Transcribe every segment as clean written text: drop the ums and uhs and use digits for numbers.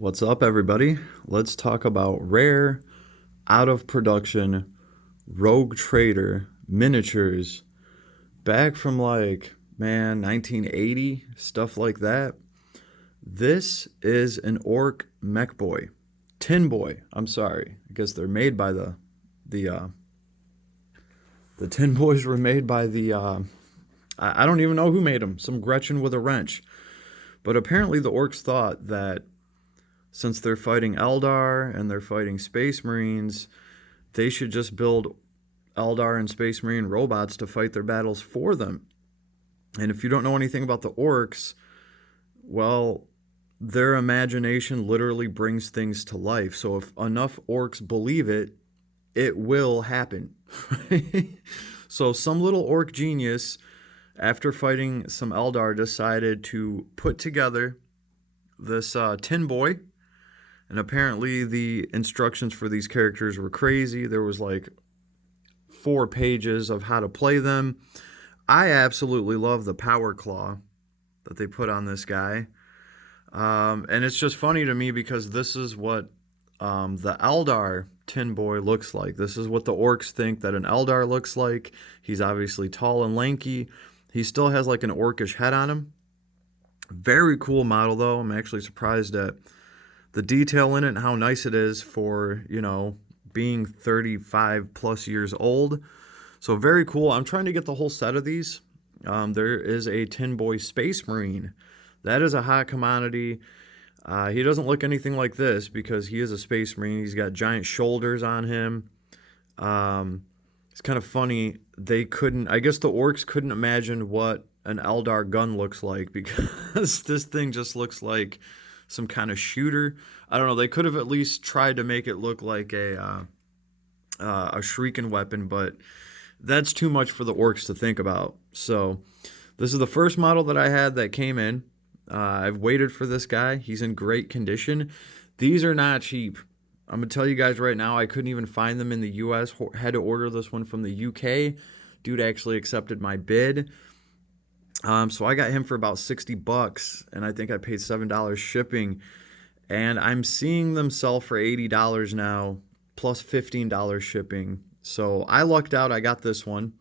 What's up, everybody? Let's talk about rare, out of production, rogue trader miniatures back from 1980, stuff like that. This is an orc mech boy, tin boy. I'm sorry, I guess they're made by the uh, the tin boys were made by I don't even know who made them. Some Gretchen with a wrench. But apparently the orcs thought that since they're fighting Eldar and they're fighting Space Marines, they should just build Eldar and Space Marine robots to fight their battles for them. And if you don't know anything about the orcs, well, their imagination literally brings things to life. So if enough orcs believe it, it will happen. So some little orc genius, after fighting some Eldar, decided to put together this tin boy. And apparently the instructions for these characters were crazy. There was like 4 pages of how to play them. I absolutely love the power claw that they put on this guy. And it's just funny to me because this is what the Eldar tin boy looks like. This is what the orcs think that an Eldar looks like. He's obviously tall and lanky. He still has like an orcish head on him. Very cool model though. I'm actually surprised at the detail in it and how nice it is for, being 35 plus years old. So very cool. I'm trying to get the whole set of these. There is a Tin Boy Space Marine. That is a hot commodity. He doesn't look anything like this because he is a Space Marine. He's got giant shoulders on him. It's kind of funny. I guess the orcs couldn't imagine what an Eldar gun looks like because this thing just looks like some kind of shooter. I don't know. They could have at least tried to make it look like a shrieking weapon, but that's too much for the orcs to think about. So this is the first model that I had that came in. I've waited for this guy. He's in great condition. These are not cheap. I'm going to tell you guys right now, I couldn't even find them in the U.S. Had to order this one from the U.K. Dude actually accepted my bid. So I got him for about $60, and I think I paid $7 shipping. And I'm seeing them sell for $80 now, plus $15 shipping. So I lucked out. I got this one.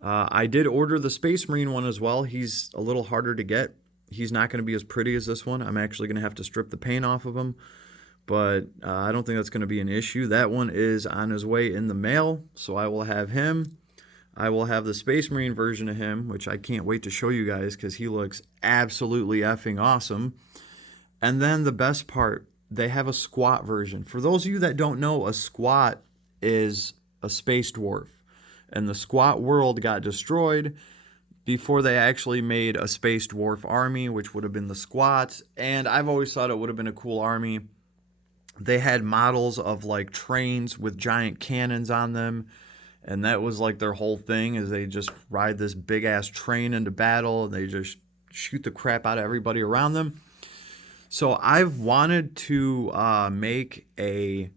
I did order the Space Marine one as well. He's a little harder to get. He's not going to be as pretty as this one. I'm actually going to have to strip the paint off of him. But I don't think that's going to be an issue. That one is on his way in the mail, so I will have him. I will have the Space Marine version of him, which I can't wait to show you guys because he looks absolutely effing awesome. And then the best part, they have a squat version. For those of you that don't know, a squat is a space dwarf. And the squat world got destroyed before they actually made a space dwarf army, which would have been the squats. And I've always thought it would have been a cool army. They had models of like trains with giant cannons on them. And that was like their whole thing, is they just ride this big ass train into battle and they just shoot the crap out of everybody around them. So I've wanted to make a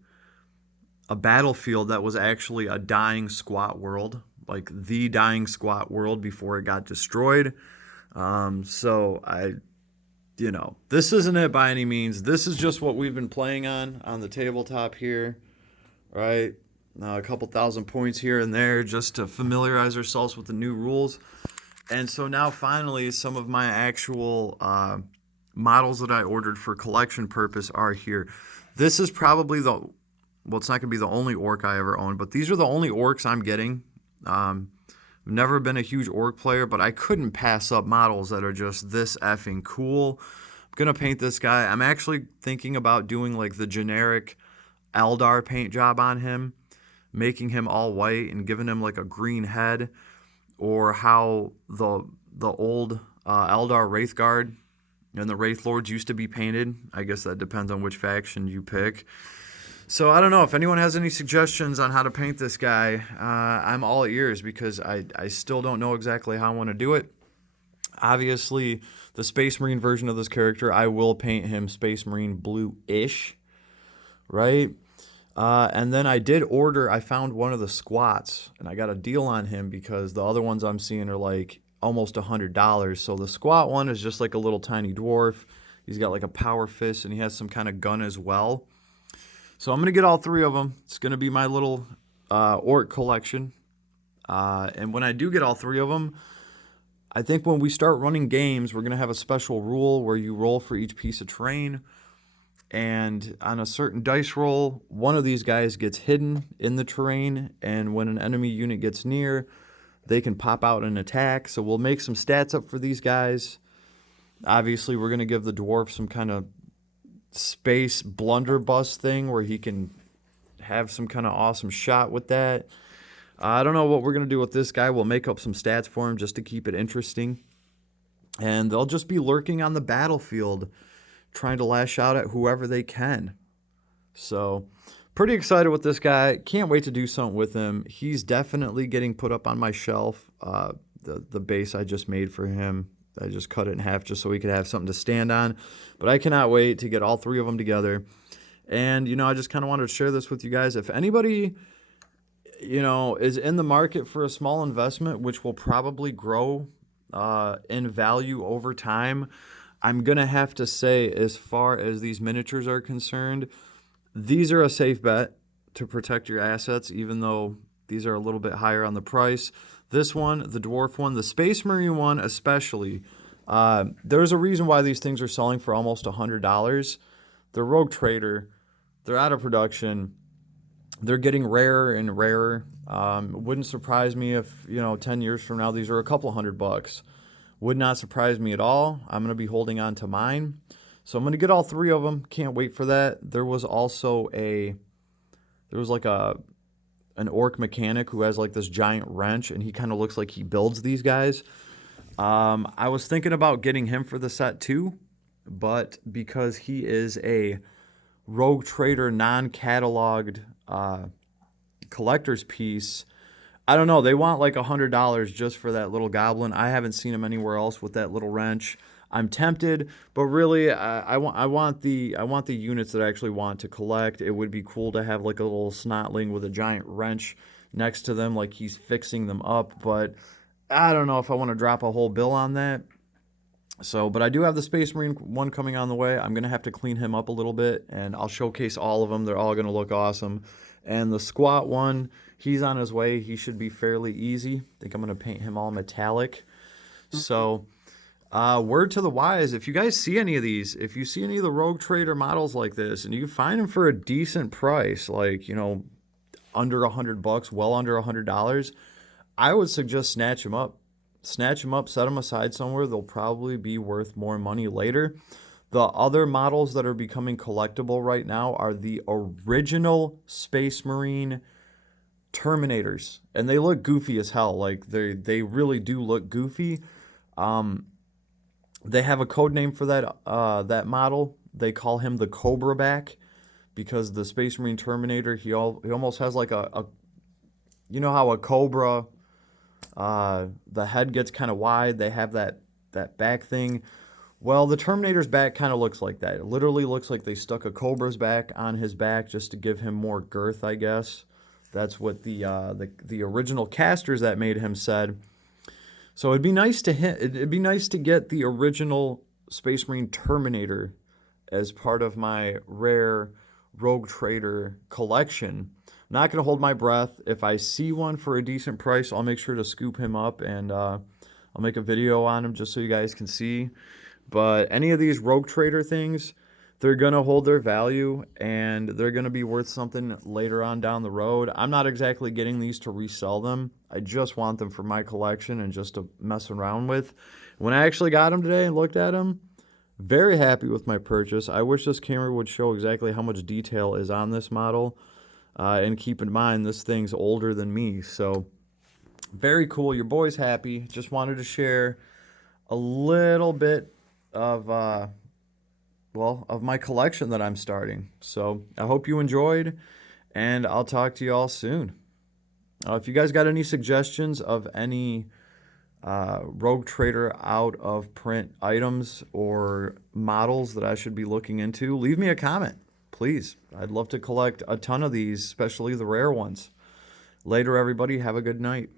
battlefield that was actually a dying squat world, like the dying squat world before it got destroyed. So this isn't it by any means. This is just what we've been playing on the tabletop here, right? A couple thousand points here and there just to familiarize ourselves with the new rules. And so now finally some of my actual models that I ordered for collection purpose are here. This is probably it's not going to be the only orc I ever own, but these are the only orcs I'm getting. I've never been a huge orc player, but I couldn't pass up models that are just this effing cool. I'm going to paint this guy. I'm actually thinking about doing like the generic Eldar paint job on him, making him all white and giving him like a green head, or how the old Eldar Wraith Guard and the Wraith Lords used to be painted. I guess that depends on which faction you pick. So I don't know if anyone has any suggestions on how to paint this guy. I'm all ears because I still don't know exactly how I want to do it. Obviously, the Space Marine version of this character, I will paint him Space Marine blue-ish, right? And then I found one of the squats, and I got a deal on him because the other ones I'm seeing are like almost $100. So the squat one is just like a little tiny dwarf. He's got like a power fist, and he has some kind of gun as well. So I'm going to get all 3 of them. It's going to be my little orc collection. And when I do get all 3 of them, I think when we start running games, we're going to have a special rule where you roll for each piece of terrain. And on a certain dice roll, one of these guys gets hidden in the terrain. And when an enemy unit gets near, they can pop out and attack. So we'll make some stats up for these guys. Obviously, we're going to give the dwarf some kind of space blunderbuss thing where he can have some kind of awesome shot with that. I don't know what we're going to do with this guy. We'll make up some stats for him just to keep it interesting. And they'll just be lurking on the battlefield, trying to lash out at whoever they can. So, pretty excited with this guy. Can't wait to do something with him. He's definitely getting put up on my shelf. The base I just made for him, I just cut it in half just so he could have something to stand on. But I cannot wait to get all 3 of them together. And, I just kind of wanted to share this with you guys. If anybody, is in the market for a small investment, which will probably grow in value over time, I'm going to have to say, as far as these miniatures are concerned, these are a safe bet to protect your assets, even though these are a little bit higher on the price. This one, the dwarf one, the Space Marine one especially, there's a reason why these things are selling for almost $100. They're Rogue Trader. They're out of production. They're getting rarer and rarer. It wouldn't surprise me if, 10 years from now, these are a couple $100. Would not surprise me at all. I'm going to be holding on to mine. So I'm going to get all 3 of them. Can't wait for that. There was also like an orc mechanic who has like this giant wrench, and he kind of looks like he builds these guys. I was thinking about getting him for the set too, but because he is a Rogue Trader non-cataloged collector's piece, I don't know. They want like $100 just for that little goblin. I haven't seen him anywhere else with that little wrench. I'm tempted, but really, I want the units that I actually want to collect. It would be cool to have like a little snotling with a giant wrench next to them, like he's fixing them up. But I don't know if I want to drop a whole bill on that. So, but I do have the Space Marine one coming on the way. I'm gonna have to clean him up a little bit, and I'll showcase all of them. They're all gonna look awesome. And the squat one, he's on his way. He should be fairly easy. I think I'm going to paint him all metallic. So, word to the wise, if you guys see any of these, if you see any of the Rogue Trader models like this, and you can find them for a decent price, like, under $100, well under $100, I would suggest snatch them up. Snatch them up, set them aside somewhere. They'll probably be worth more money later. The other models that are becoming collectible right now are the original Space Marine Terminators. And they look goofy as hell. Like, they really do look goofy. They have a code name for that model. They call him the Cobra Back, because the Space Marine Terminator, he almost has like a how a Cobra, the head gets kind of wide. They have that back thing. Well, the Terminator's back kind of looks like that. It literally looks like they stuck a Cobra's back on his back just to give him more girth, I guess. That's what the original casters that made him said. So it'd be nice to get the original Space Marine Terminator as part of my rare Rogue Trader collection. I'm not gonna hold my breath. If I see one for a decent price, I'll make sure to scoop him up, and I'll make a video on him just so you guys can see. But any of these Rogue Trader things, they're going to hold their value, and they're going to be worth something later on down the road. I'm not exactly getting these to resell them. I just want them for my collection and just to mess around with. When I actually got them today and looked at them, very happy with my purchase. I wish this camera would show exactly how much detail is on this model. And keep in mind, this thing's older than me. So, very cool. Your boy's happy. Just wanted to share a little bit of my collection that I'm starting. So I hope you enjoyed, and I'll talk to you all soon. If you guys got any suggestions of any Rogue Trader out of print items or models that I should be looking into, leave me a comment, please. I'd love to collect a ton of these, especially the rare ones. Later, everybody. Have a good night.